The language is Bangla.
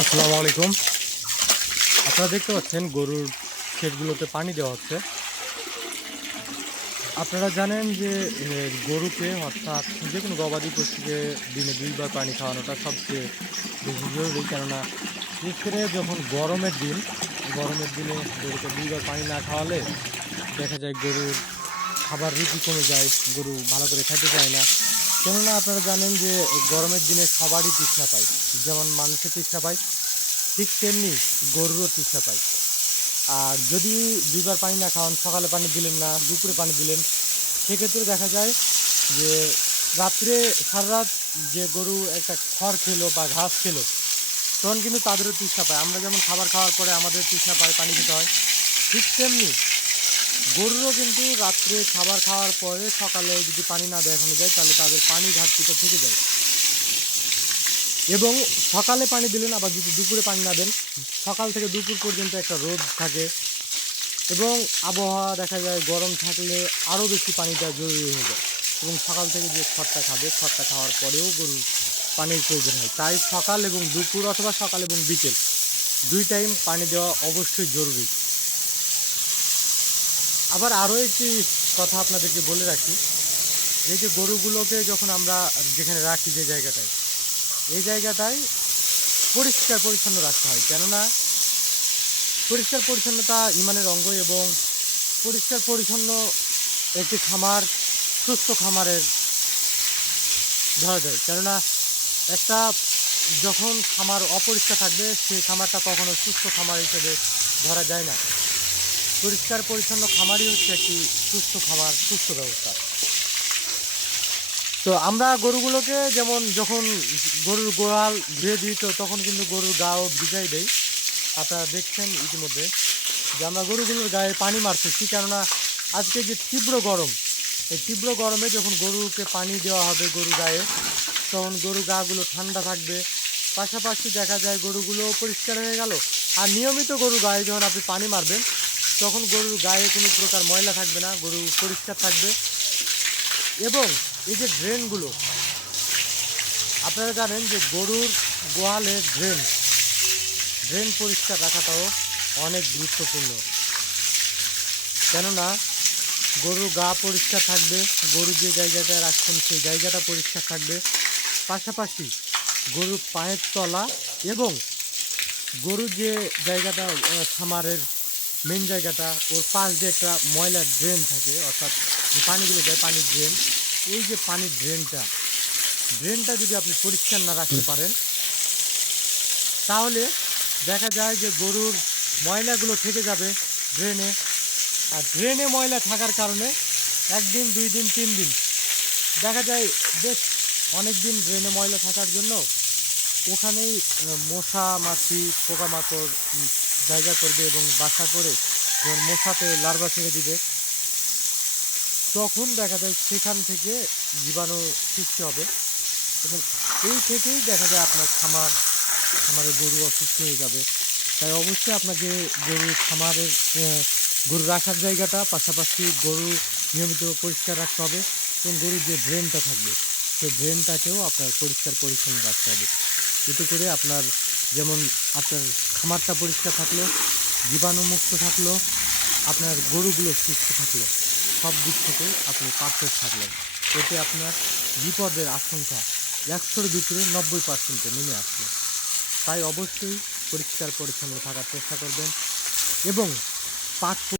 আসসালামু আলাইকুম। আপনারা দেখতে পাচ্ছেন গরুর ক্ষেতগুলোতে পানি দেওয়া হচ্ছে। আপনারা জানেন যে গরুকে অর্থাৎ যেকোনো গবাদি পশুকে দিনে ২ বার পানি খাওয়ানোটা সবচেয়ে বেশি জরুরি। কেননা বিশেষ করে যখন গরমের দিনে গরুকে ২ বার পানি না খাওয়ালে দেখা যায় গরুর খাবার রুচি কমে যায়, গরু ভালো করে খেতে চায় না। কেননা আপনারা জানেন যে গরমের দিনে সবারই তৃষ্ণা পায়। যেমন মানুষের তৃষ্ণা পায়, ঠিক তেমনি গরুরও তৃষ্ণা পায়। আর যদি ২ বার পানি না খাওয়ান, সকালে পানি দিলেন না, দুপুরে পানি দিলেন, সেক্ষেত্রে দেখা যায় যে রাত্রে সারারাত যে গরু একটা খড় খেলো বা ঘাস খেলো, তখন কিন্তু তাদেরও তৃষ্ণা পায়। আমরা যেমন খাবার খাওয়ার পরে আমাদের তৃষ্ণা পায়, পানি খেতে হয়, ঠিক তেমনি গরুরও কিন্তু রাত্রে খাবার খাওয়ার পরে সকালে যদি পানি না দেখানো যায়, তাহলে তাদের পানি ঘাটতিটা থেকে যায়। এবং সকালে পানি দিলেন, আবার যদি দুপুরে পানি না দেন, সকাল থেকে দুপুর পর্যন্ত একটা রোদ থাকে এবং আবহাওয়া দেখা যায় গরম থাকলে আরও বেশি পানি দেওয়া জরুরি হয়ে যায়। এবং সকাল থেকে যে খড়টা খাবে, খড়টা খাওয়ার পরেও গরুর পানির প্রয়োজন হয়। তাই সকাল এবং দুপুর অথবা সকাল এবং বিকেল ২ টাইম পানি দেওয়া অবশ্যই জরুরি। আবার আরও একটি কথা আপনাদেরকে বলে রাখি, এই যে গরুগুলোকে যখন আমরা যেখানে রাখি, যে জায়গাটায়, এই জায়গাটায় পরিষ্কার পরিচ্ছন্ন রাখতে হয়। কেননা পরিষ্কার পরিচ্ছন্নতা ইমানের অঙ্গ এবং পরিষ্কার পরিচ্ছন্ন একটি খামার সুস্থ খামারের ধরা যায়। কেননা একটা যখন খামার অপরিষ্কার থাকবে, সেই খামারটা কখনো সুস্থ খামার হিসেবে ধরা যায় না। পরিষ্কার পরিচ্ছন্ন খামারই হচ্ছে একটি সুস্থ খামার, সুস্থ ব্যবস্থা। তো আমরা গরুগুলোকে যেমন যখন গরুর গোয়াল ধুয়ে দিই, তো তখন কিন্তু গরুর গাও ভিজাই দেই। আপনারা দেখছেন ইতিমধ্যে যে আমরা গরুগুলোর গায়ে পানি মারতেছি। কেননা আজকে যে তীব্র গরম, এই তীব্র গরমে যখন গরুকে পানি দেওয়া হবে গরুর গায়ে, তখন গরু গাগুলো ঠান্ডা থাকবে। পাশাপাশি দেখা যায় গরুগুলো পরিষ্কার হয়ে গেল। আর নিয়মিত গরুর গায়ে যখন আপনি পানি মারবেন, তখন গরুর গায়ে কোনো প্রকার ময়লা থাকবে না, গরু পরিষ্কার থাকবে। এবং এই যে ড্রেনগুলো, আপনারা জানেন যে গরুর গোয়ালের ড্রেন পরিষ্কার রাখাটাও অনেক গুরুত্বপূর্ণ। কেননা গরুর গা পরিষ্কার থাকবে, গরু যে জায়গাটায় রাখছেন সেই জায়গাটা পরিষ্কার থাকবে। পাশাপাশি গরুর পায়ের তলা এবং গরুর যে জায়গাটা খামারের মেন জায়গাটা, ওর পাশ দিয়ে একটা ময়লার ড্রেন থাকে, অর্থাৎ যে পানিগুলো দেয়, পানির ড্রেন। এই যে পানির ড্রেনটা যদি আপনি পরিষ্কার না রাখতে পারেন, তাহলে দেখা যায় যে গরুর ময়লাগুলো থেকে যাবে ড্রেনে। আর ড্রেনে ময়লা থাকার কারণে ১ দিন, ২ দিন, ৩ দিন দেখা যায় বেশ অনেক দিন ড্রেনে ময়লা থাকার জন্য ওখানেই মশা মাছি পোকামাকড় জায়গা করবে এবং বাসা করে যখন মশাতে লার্ভা ছেড়ে দিবে, তখন দেখা যায় সেখান থেকে জীবাণু সৃষ্টি হবে এবং এই থেকেই দেখা যায় আপনার খামারের গরু অসুস্থ হয়ে যাবে। তাই অবশ্যই আপনাকে গরু রাখার জায়গাটা, পাশাপাশি গরু নিয়মিত পরিষ্কার রাখতে হবে এবং গরুর যে ড্রেনটা থাকবে, সেই ড্রেনটাকেও আপনার পরিষ্কার পরিচ্ছন্ন রাখতে হবে। এতে করে আপনার যেমন আপনার খামারটা পরিষ্কার থাকলো, জীবাণুমুক্ত থাকলো, আপনার গরুগুলো সুস্থ থাকলো, সব দিক থেকে আপনি পারফেক্ট থাকলেন। এতে আপনার বিপদের আশঙ্কা ১০০-র ভিতরে ৯০% নেমে আসলো। তাই অবশ্যই পরিষ্কার পরিচ্ছন্ন থাকার চেষ্টা করবেন এবং পাক